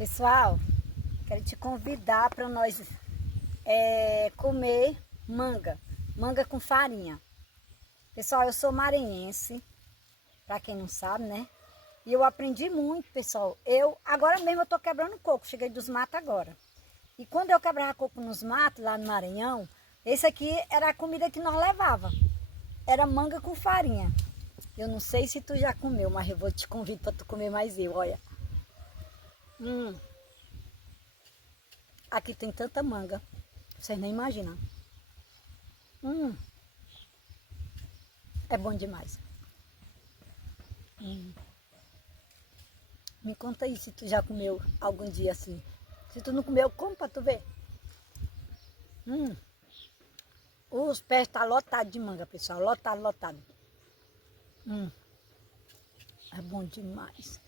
Pessoal, quero te convidar para nós comer manga com farinha. Pessoal, eu sou maranhense, para quem não sabe, né? E eu aprendi muito, pessoal. Agora mesmo eu tô quebrando coco, cheguei dos matos agora. E quando eu quebrava coco nos matos, lá no Maranhão, esse aqui era a comida que nós levava. Era manga com farinha. Eu não sei se tu já comeu, mas eu vou te convidar para tu comer mais eu, olha. Aqui tem tanta manga, vocês nem imaginam. É bom demais. Me conta aí se tu já comeu algum dia assim. Se tu não comeu, como pra tu ver? Os pés tá lotado de manga, pessoal. Lotado, lotado. É bom demais.